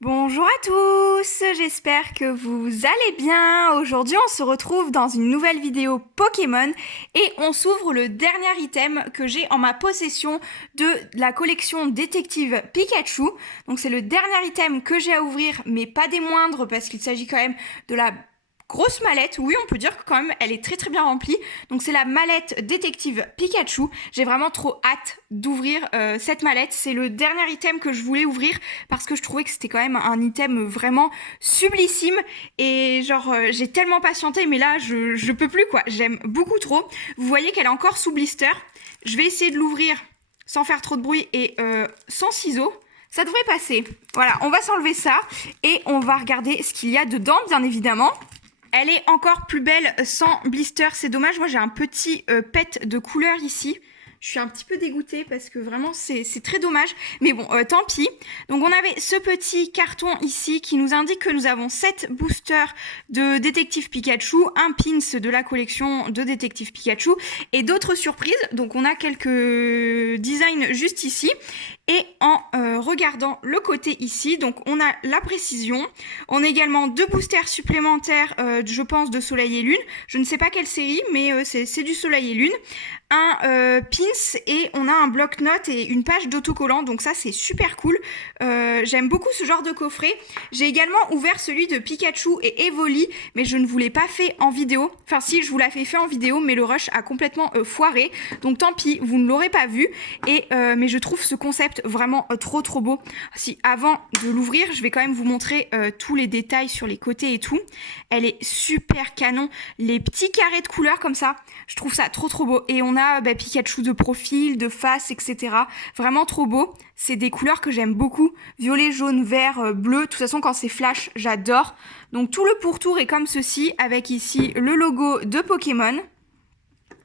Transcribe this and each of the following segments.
Bonjour à tous, j'espère que vous allez bien. Aujourd'hui on se retrouve dans une nouvelle vidéo Pokémon et on s'ouvre le dernier item que j'ai en ma possession de la collection Détective Pikachu. Donc c'est le dernier item que j'ai à ouvrir mais pas des moindres parce qu'il s'agit quand même de la grosse mallette. Oui, on peut dire que quand même elle est très très bien remplie. Donc c'est la mallette Détective Pikachu. J'ai vraiment trop hâte d'ouvrir cette mallette. C'est le dernier item que je voulais ouvrir parce que je trouvais que c'était quand même un item vraiment sublissime. Et genre j'ai tellement patienté mais là je peux plus quoi. J'aime beaucoup trop. Vous voyez qu'elle est encore sous blister. Je vais essayer de l'ouvrir sans faire trop de bruit et sans ciseaux. Ça devrait passer. Voilà, on va s'enlever ça et on va regarder ce qu'il y a dedans bien évidemment. Elle est encore plus belle sans blister, c'est dommage. Moi j'ai un petit pet de couleur ici. Je suis un petit peu dégoûtée parce que vraiment c'est très dommage. Mais bon, tant pis. Donc on avait ce petit carton ici qui nous indique que nous avons 7 boosters de Détective Pikachu, un pins de la collection de Détective Pikachu et d'autres surprises. Donc on a quelques designs juste ici. Et en regardant le côté ici, donc on a la précision. On a également 2 boosters supplémentaires, je pense, de Soleil et Lune. Je ne sais pas quelle série, mais c'est du Soleil et Lune. Un pins et on a un bloc-notes et une page d'autocollant. Donc ça, c'est super cool. J'aime beaucoup ce genre de coffret. J'ai également ouvert celui de Pikachu et Evoli, mais je ne vous l'ai pas fait en vidéo. Enfin si, je vous l'ai fait en vidéo, mais le rush a complètement foiré. Donc tant pis, vous ne l'aurez pas vu. Mais je trouve ce concept vraiment trop beau. Si avant de l'ouvrir, je vais quand même vous montrer tous les détails sur les côtés et tout. Elle est super canon. Les petits carrés de couleurs comme ça, je trouve ça trop beau. Et on a Pikachu de profil, de face, etc. Vraiment trop beau. C'est des couleurs que j'aime beaucoup. Violet, jaune, vert, bleu. De toute façon, quand c'est flash, j'adore. Donc tout le pourtour est comme ceci, avec ici le logo de Pokémon.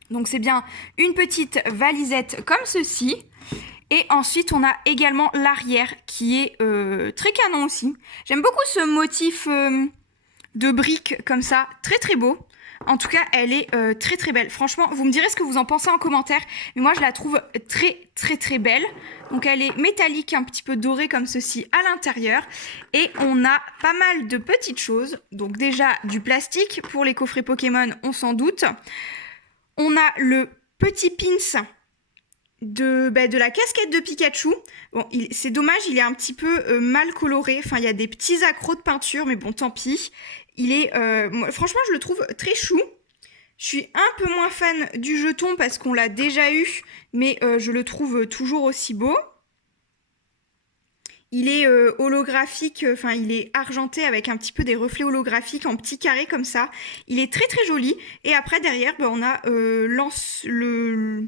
Donc c'est bien une petite valisette comme ceci. Et ensuite, on a également l'arrière qui est très canon aussi. J'aime beaucoup ce motif de briques comme ça, très beau. En tout cas, elle est très belle. Franchement, vous me direz ce que vous en pensez en commentaire. Mais moi, je la trouve très belle. Donc, elle est métallique, un petit peu dorée comme ceci à l'intérieur. Et on a pas mal de petites choses. Donc déjà, du plastique. Pour les coffrets Pokémon, on s'en doute. On a le petit pins de la casquette de Pikachu. Bon, c'est dommage, il est un petit peu mal coloré. Enfin, il y a des petits accros de peinture, mais bon, tant pis. Il est, franchement, je le trouve très chou. Je suis un peu moins fan du jeton parce qu'on l'a déjà eu, mais je le trouve toujours aussi beau. Il est holographique, enfin il est argenté avec un petit peu des reflets holographiques en petits carrés comme ça. Il est très joli. Et après derrière, on a le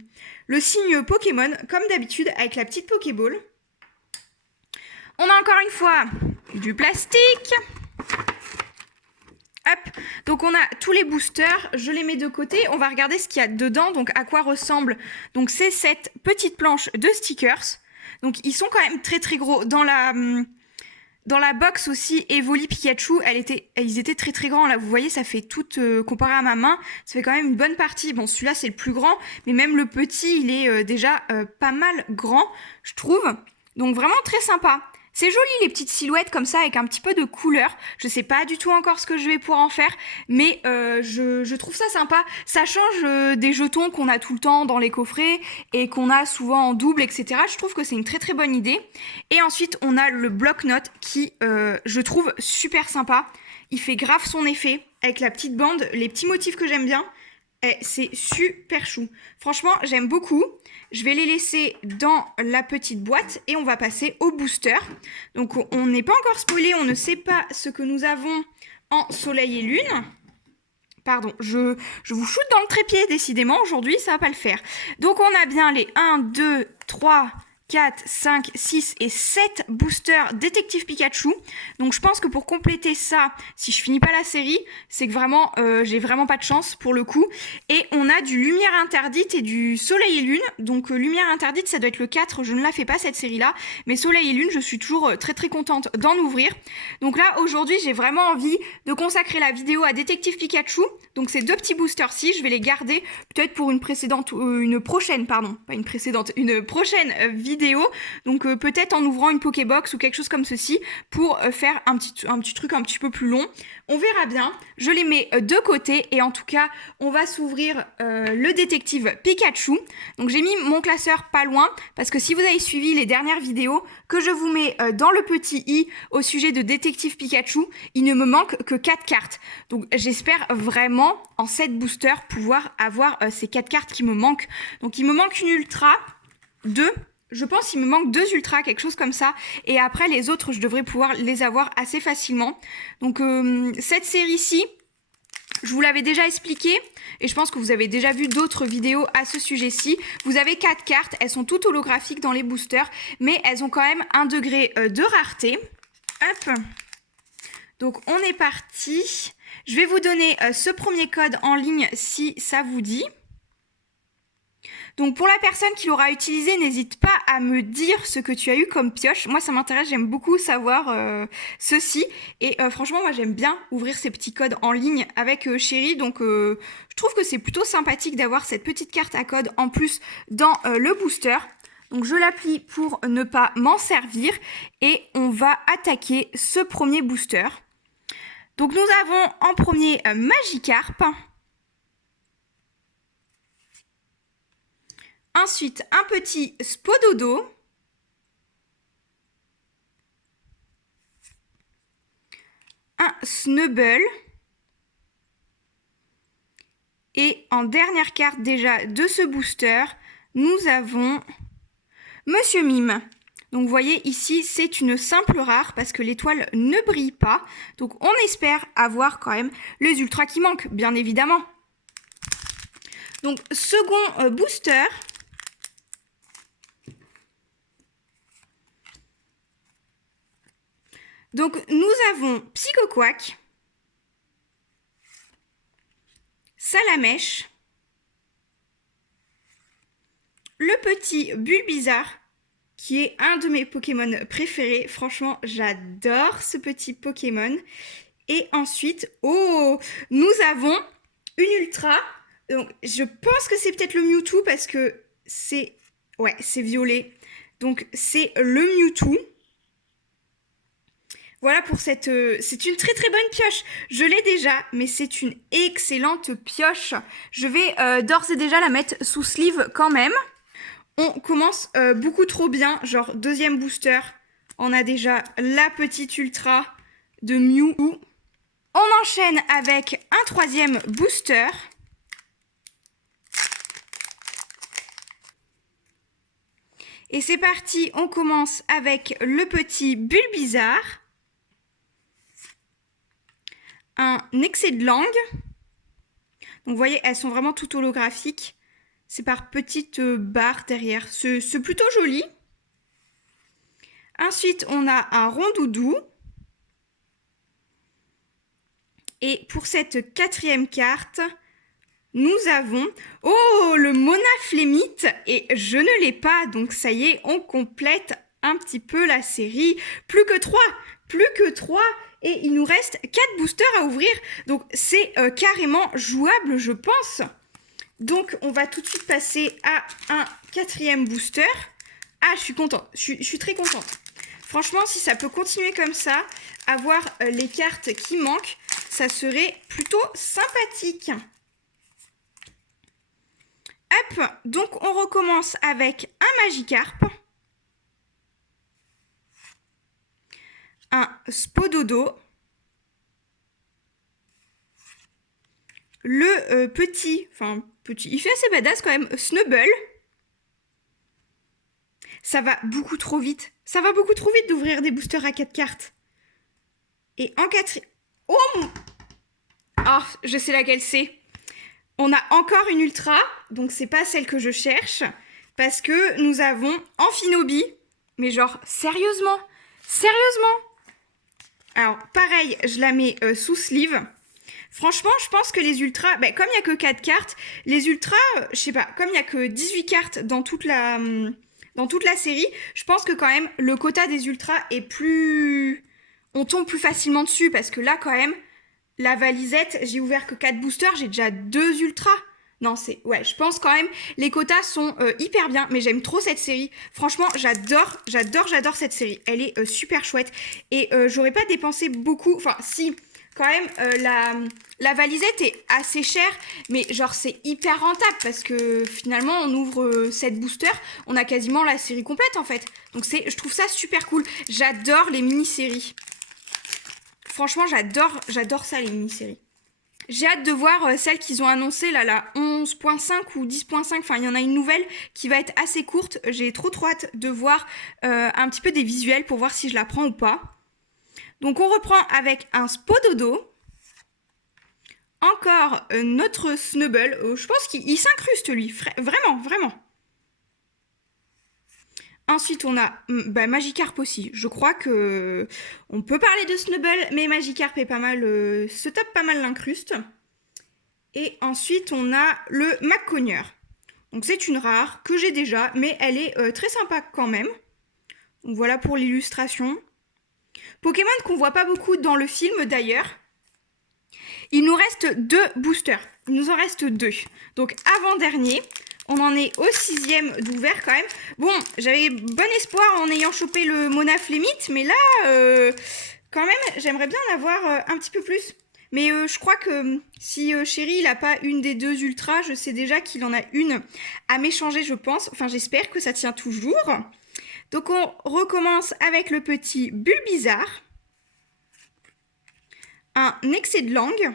signe Pokémon comme d'habitude avec la petite Pokéball. On a encore une fois du plastique. Hop, donc on a tous les boosters, je les mets de côté, on va regarder ce qu'il y a dedans, donc à quoi ressemble. Donc c'est cette petite planche de stickers. Donc ils sont quand même très gros. Dans la box aussi, Evoli Pikachu, ils étaient très grands. Là, vous voyez, ça fait tout, comparé à ma main, ça fait quand même une bonne partie. Bon, celui-là, c'est le plus grand, mais même le petit, il est déjà pas mal grand, je trouve. Donc vraiment très sympa. C'est joli les petites silhouettes comme ça avec un petit peu de couleur. Je sais pas du tout encore ce que je vais pouvoir en faire, mais je trouve ça sympa. Ça change des jetons qu'on a tout le temps dans les coffrets et qu'on a souvent en double, etc. Je trouve que c'est une très bonne idée. Et ensuite, on a le bloc-notes qui, je trouve super sympa. Il fait grave son effet avec la petite bande, les petits motifs que j'aime bien. C'est super chou. Franchement, j'aime beaucoup. Je vais les laisser dans la petite boîte et on va passer au booster. Donc, on n'est pas encore spoilé. On ne sait pas ce que nous avons en Soleil et Lune. Pardon, je vous shoot dans le trépied, décidément. Aujourd'hui, ça va pas le faire. Donc, on a bien les 1, 2, 3... 4, 5, 6 et 7 boosters Détective Pikachu. Donc je pense que pour compléter ça, si je finis pas la série, c'est que vraiment, j'ai vraiment pas de chance pour le coup. Et on a du Lumière Interdite et du Soleil et Lune. Donc Lumière Interdite, ça doit être le 4, je ne la fais pas cette série-là. Mais Soleil et Lune, je suis toujours très contente d'en ouvrir. Donc là, aujourd'hui, j'ai vraiment envie de consacrer la vidéo à Détective Pikachu. Donc ces deux petits boosters-ci, je vais les garder peut-être pour une prochaine vidéo vidéo. Donc peut-être en ouvrant une Pokébox ou quelque chose comme ceci pour faire un petit truc un petit peu plus long. On verra bien. Je les mets de côté et en tout cas, on va s'ouvrir le détective Pikachu. Donc j'ai mis mon classeur pas loin parce que si vous avez suivi les dernières vidéos que je vous mets dans le petit i au sujet de détective Pikachu, il ne me manque que 4 cartes. Donc j'espère vraiment en 7 boosters pouvoir avoir ces 4 cartes qui me manquent. Donc il me manque une ultra, 2. Je pense qu'il me manque 2 ultras, quelque chose comme ça. Et après, les autres, je devrais pouvoir les avoir assez facilement. Donc, cette série-ci, je vous l'avais déjà expliqué. Et je pense que vous avez déjà vu d'autres vidéos à ce sujet-ci. Vous avez 4 cartes. Elles sont toutes holographiques dans les boosters. Mais elles ont quand même un degré de rareté. Hop. Donc, on est parti. Je vais vous donner ce premier code en ligne si ça vous dit. Donc pour la personne qui l'aura utilisé, n'hésite pas à me dire ce que tu as eu comme pioche. Moi ça m'intéresse, j'aime beaucoup savoir ceci. Et franchement moi j'aime bien ouvrir ces petits codes en ligne avec Chérie. Donc je trouve que c'est plutôt sympathique d'avoir cette petite carte à code en plus dans le booster. Donc je l'applique pour ne pas m'en servir. Et on va attaquer ce premier booster. Donc nous avons en premier Magikarp. Ensuite, un petit Spododo. Un Snubbull. Et en dernière carte déjà de ce booster, nous avons Monsieur Mime. Donc vous voyez ici, c'est une simple rare parce que l'étoile ne brille pas. Donc on espère avoir quand même les ultras qui manquent, bien évidemment. Donc second booster. Donc, nous avons Psychoquack, Salamèche, le petit Bulbizarre, qui est un de mes Pokémon préférés. Franchement, j'adore ce petit Pokémon. Et ensuite, oh, nous avons une Ultra. Donc, je pense que c'est peut-être le Mewtwo parce que c'est... Ouais, c'est violet. Donc, c'est le Mewtwo. Voilà pour cette... c'est une très très bonne pioche. Je l'ai déjà, mais c'est une excellente pioche. Je vais d'ores et déjà la mettre sous sleeve quand même. On commence beaucoup trop bien. Genre deuxième booster, on a déjà la petite ultra de Mew. On enchaîne avec un troisième booster. Et c'est parti, on commence avec le petit Bulbizarre. Un Excédlangue. Donc vous voyez, elles sont vraiment toutes holographiques. C'est par petites barres derrière. C'est plutôt joli. Ensuite, on a un Rondoudou. Et pour cette quatrième carte, nous avons... Oh, le Monaflémite. Et je ne l'ai pas. Donc ça y est, on complète un petit peu la série. Plus que 3. Plus que 3. Et il nous reste 4 boosters à ouvrir. Donc c'est carrément jouable, je pense. Donc on va tout de suite passer à un quatrième booster. Ah, je suis contente. Je suis très contente. Franchement, si ça peut continuer comme ça, avoir les cartes qui manquent, ça serait plutôt sympathique. Hop, donc on recommence avec un Magikarp. Un Spododo, le petit, il fait assez badass quand même, Snubbull. Ça va beaucoup trop vite. Ça va beaucoup trop vite d'ouvrir des boosters à 4 cartes. Et en 4... Oh, je sais laquelle c'est. On a encore une ultra, donc c'est pas celle que je cherche, parce que nous avons Amphinobi. Mais genre, sérieusement? Sérieusement? Alors, pareil, je la mets sous sleeve. Franchement, je pense que les ultras, comme il n'y a que 4 cartes, les ultras, je sais pas, comme il n'y a que 18 cartes dans toute la série, je pense que quand même, le quota des ultras est plus... On tombe plus facilement dessus, parce que là, quand même, la valisette, j'ai ouvert que 4 boosters, j'ai déjà 2 ultras. Non, c'est... Ouais, je pense quand même, les quotas sont hyper bien, mais j'aime trop cette série. Franchement, j'adore cette série. Elle est super chouette. Et j'aurais pas dépensé beaucoup... Enfin, si, quand même, la valisette est assez chère, mais genre, c'est hyper rentable, parce que finalement, on ouvre 7 boosters, on a quasiment la série complète, en fait. Donc, je trouve ça super cool. J'adore les mini-séries. Franchement, j'adore ça, les mini-séries. J'ai hâte de voir celle qu'ils ont annoncée, là, la 11.5 ou 10.5. Enfin, il y en a une nouvelle qui va être assez courte. J'ai trop hâte de voir un petit peu des visuels pour voir si je la prends ou pas. Donc, on reprend avec un Spododo. Encore notre Snubble. Je pense qu'il s'incruste, lui. Vraiment, vraiment. Ensuite, on a Magikarp aussi. Je crois que on peut parler de Snubble, mais Magikarp est pas mal, se tape pas mal l'incruste. Et ensuite, on a le Maccogneur. Donc c'est une rare que j'ai déjà, mais elle est très sympa quand même. Donc voilà pour l'illustration. Pokémon qu'on voit pas beaucoup dans le film d'ailleurs. Il nous reste 2 boosters. Il nous en reste 2. Donc avant-dernier. On en est au 6e d'ouvert quand même. Bon, j'avais bon espoir en ayant chopé le Monaflémite, mais là, quand même, j'aimerais bien en avoir un petit peu plus. Mais je crois que si Chéri, il n'a pas une des 2 ultras, je sais déjà qu'il en a une à m'échanger, je pense. Enfin, j'espère que ça tient toujours. Donc, on recommence avec le petit Bulbizarre. Un Excédlang.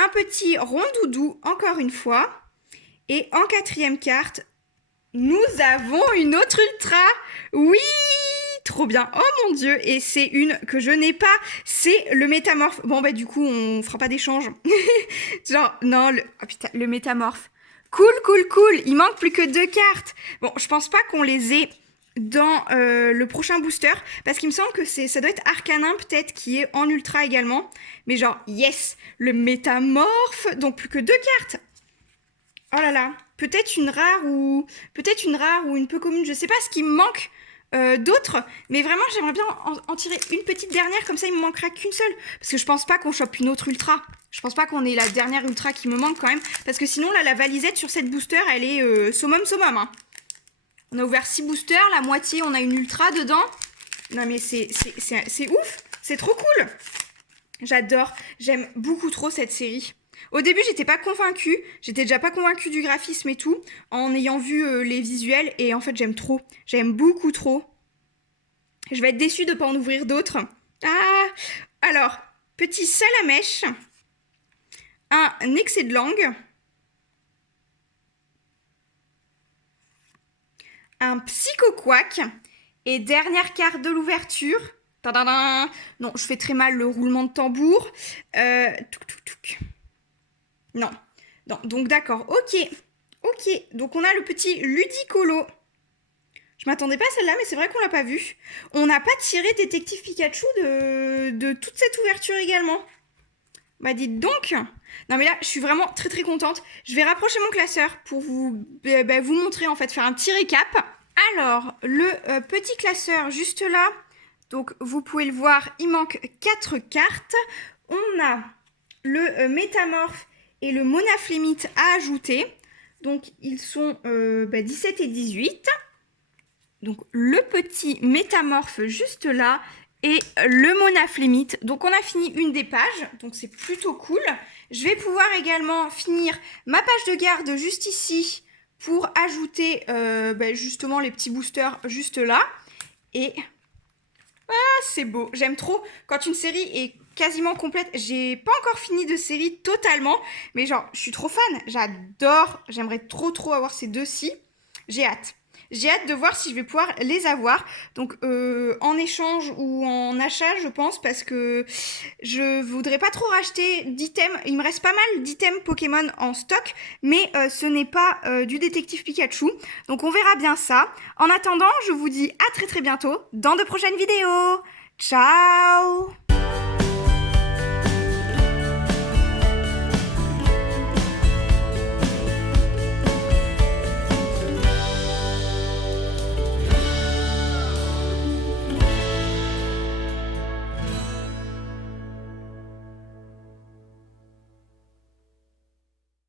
Un petit Rondoudou, encore une fois. Et en 4e carte, nous avons une autre ultra. Oui, trop bien. Oh mon dieu. Et c'est une que je n'ai pas. C'est le métamorphe. Bon, bah du coup, on fera pas d'échange. Genre, non, oh, putain, le métamorphe. Cool. Il manque plus que 2 cartes. Bon, je pense pas qu'on les ait dans le prochain booster, parce qu'il me semble que ça doit être Arcanin peut-être qui est en ultra également, mais genre yes, le métamorphe, donc plus que 2 cartes. Oh là là, peut-être une rare ou une peu commune, je sais pas ce qui me manque d'autres, mais vraiment j'aimerais bien en tirer une petite dernière, comme ça il me manquera qu'une seule, parce que je pense pas qu'on chope une autre ultra. Je pense pas qu'on ait la dernière ultra qui me manque quand même, parce que sinon là la valisette sur cette booster elle est summum hein. On a ouvert 6 boosters, la moitié, on a une ultra dedans. Non mais c'est ouf, c'est trop cool. J'adore, j'aime beaucoup trop cette série. Au début, j'étais pas convaincue, j'étais déjà pas convaincue du graphisme et tout, en ayant vu les visuels, et en fait j'aime trop, j'aime beaucoup trop. Je vais être déçue de pas en ouvrir d'autres. Ah, alors, petit Salamèche, un Excédlang, un Psychoquack, et dernière carte de l'ouverture. Tadadam. Non, je fais très mal le roulement de tambour. Non, donc d'accord, ok. Donc on a le petit Ludicolo. Je m'attendais pas à celle-là, mais c'est vrai qu'on l'a pas vu. On n'a pas tiré Détective Pikachu de toute cette ouverture également. Bah dites donc. Non mais là, je suis vraiment très contente. Je vais rapprocher mon classeur pour vous montrer, en fait, faire un petit récap. Alors, le petit classeur juste là, donc vous pouvez le voir, il manque 4 cartes. On a le métamorphe et le Monaflémite à ajouter. Donc ils sont 17 et 18. Donc le petit métamorphe juste là et le Monaflémite. Donc on a fini une des pages, donc c'est plutôt cool. Je vais pouvoir également finir ma page de garde juste ici pour ajouter justement les petits boosters juste là. Et c'est beau, j'aime trop quand une série est quasiment complète. J'ai pas encore fini de série totalement, mais genre je suis trop fan, j'adore, j'aimerais trop avoir ces 2-ci. J'ai hâte de voir si je vais pouvoir les avoir, donc en échange ou en achat je pense, parce que je voudrais pas trop racheter d'items. Il me reste pas mal d'items Pokémon en stock, mais ce n'est pas du détective Pikachu, donc on verra bien ça. En attendant, je vous dis à très bientôt dans de prochaines vidéos. Ciao!